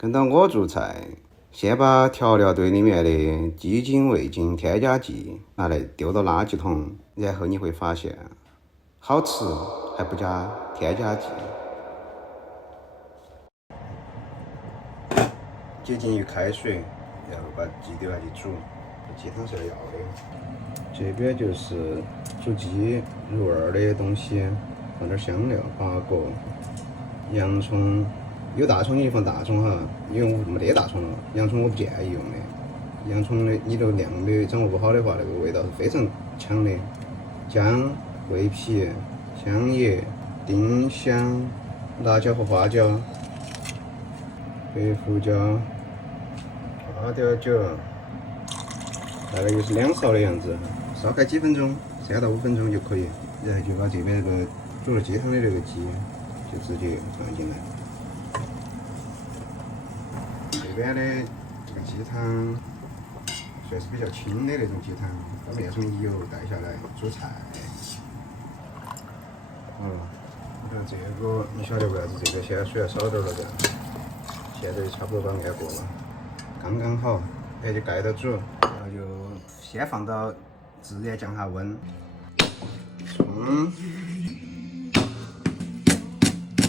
跟到我做菜，先把调料堆里面的鸡精、味精、添加剂拿来丢到垃圾桶，然后你会发现，好吃还不加添加剂。接进去开水，然后把鸡丢下去煮，鸡汤是要的。这边就是煮鸡入味儿的东西，放点香料、八角、洋葱。有大葱你就放大葱哈，因为我没得大葱了，洋葱我不建议用的。洋葱的你的量没有掌握不好的话，那个味道是非常强的。姜、桂皮、香叶、丁香、辣椒和花椒、白胡椒、花雕酒，大概就是2勺的样子，烧开几分钟，3到5分钟就可以。然后就把这边那个煮了鸡汤的那个鸡就直接放进来。这边的这个鸡汤算是比较清的那种鸡汤，把面从油带下来煮菜。你看这个，你晓得为啥子这个现在水要少点了噻？现在差不多把按过了，刚刚好，就盖到煮，然后就先放到自然降下温，葱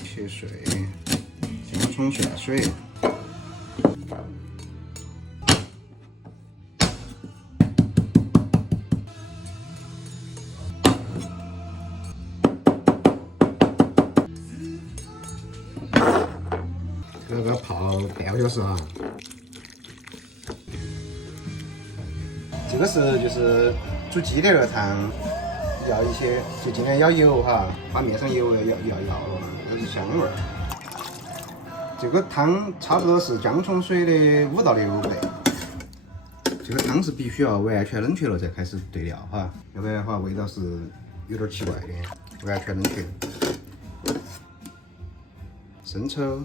切碎，姜葱下水。这个泡半个小时哈。这个是就是煮鸡的那个汤，要一些就尽量要油哈，把面上油要了，那是香味儿。这个汤差不多是姜葱水的5到6倍。这个汤是必须要完全冷却了才开始兑料哈，要不然的话味道是有点奇怪的。完全冷却。生抽。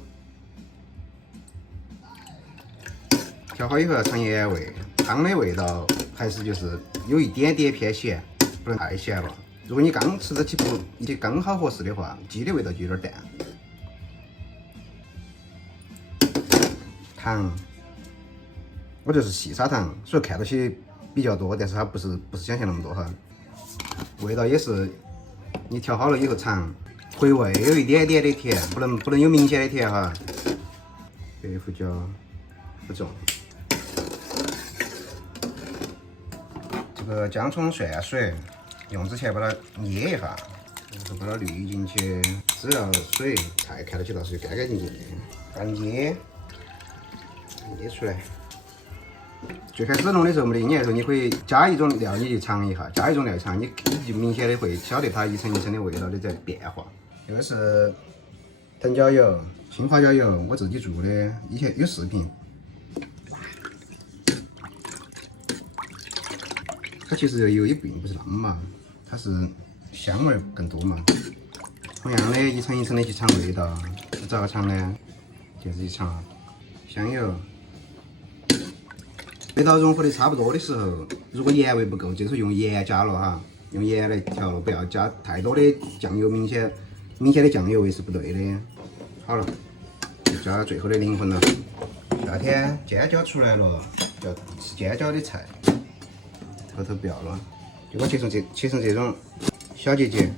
调好以后要尝盐味，汤的味道还是就是有一点点偏咸，不能太咸了。如果你刚吃得起不已经刚好合适的话，鸡的味道就有点淡。糖，我就是细砂糖，所以看到起比较多，但是它不是想象那么多哈。味道也是你调好了以后尝，回味有一点点的甜，不能有明显的甜哈。白胡椒不重。这个姜葱蒜水，用之前把它捏一下，然后把它滤进去，只要水，菜看到起倒是干干净净的，把它捏出来。最开始弄的时候没得捏的时候，你可以加一种料，你就尝一下，加一种料尝，你就明显的会晓得它一层一层的味道的在变化。这个是藤椒油、青花椒油，我自己做的，以前有视频。它其实这个油也并不是那么麻，它是香味更多嘛。同样的，一层一层的去尝味道，咋个尝呢？就是去尝香油。味道融合的差不多的时候，如果盐味不够，这时候用盐加了哈，用盐来调了，不要加太多的酱油，明显的酱油味是不对的。好了，就加最后的灵魂了。夏天尖椒出来了，要吃尖椒的菜。头不要了，就把切成这种小节节，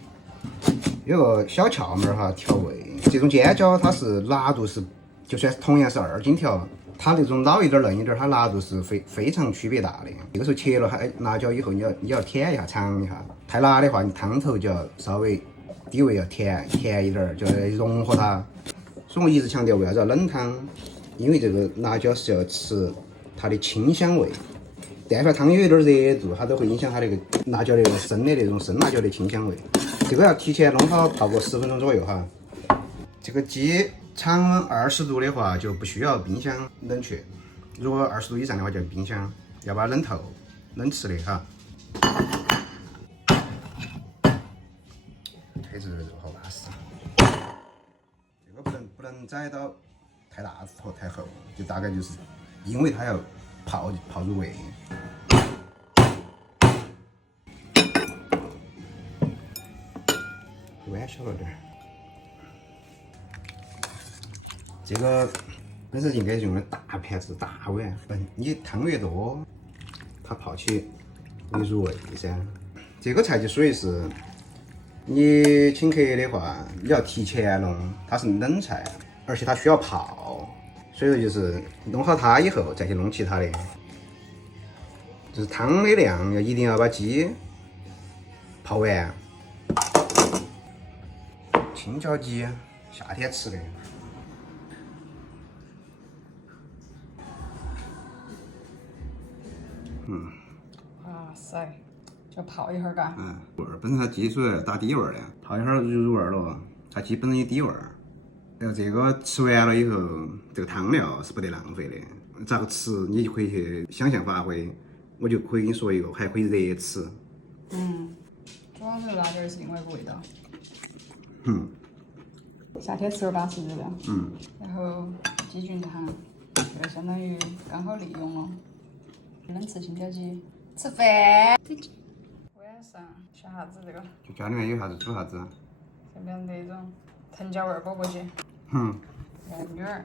有个小窍门哈，调味。这种尖椒它是辣度是，就算同样是2斤条，它那种老一点嫩一点，它辣度是非常区别大的。这个时候切了辣椒以后，你要舔一下尝一下，太辣的话，你汤头就要稍微底味要甜一点，就要融合它。所以我一直强调为啥子要冷汤，因为这个辣椒是要吃它的清香味。但凡汤有一点热度，它都会影响它那个辣椒的生辣椒的清香味。这个要提前弄好，泡个10分钟左右哈。这个鸡常温20度的话就不需要冰箱冷却，如果20度以上的话就冰箱，要把它冷透、冷吃的哈。腿子的肉好巴适。这个不能宰到太大和太厚，就大概就是因为它要泡入味。碗小了点。这个本身应该是用的大盘子、大碗。你汤越多，它泡起会入味噻。这个菜就属于是，你请客的话，你要提前弄，它是冷菜，而且它需要泡，所以说就是弄好它以后再去弄其他的。就是汤的量一定要把鸡泡完。青椒鸡，夏天吃的。哇塞，就泡一会儿嘎。味儿本身它鸡属于打底味儿的，泡一会儿就入味儿了，它鸡本身有底味儿。然后这个吃完了以后，这个汤料是不得浪费的。咋个吃，你就可以去想象发挥。我就可以跟你说一个，还可以热吃。主要是辣点是因为味道。嗯，夏天吃点巴适热量。嗯。然后鸡菌汤就相当于刚好利用了。冷吃青椒鸡，吃饭。晚上下啥子这个？就家里面有啥子煮啥子。这边那种藤椒味儿钵钵鸡。圆卷儿，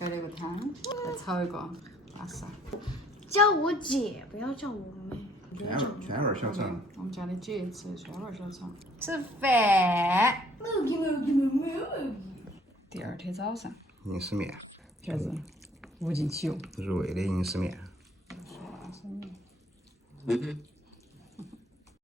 盖了个汤，再炒一个巴适。叫我姐，不要叫我妹。圈味小肠。我们家的姐吃圈味小肠。吃饭。第二天早上。银丝面。就是物尽其用。入味的银丝面。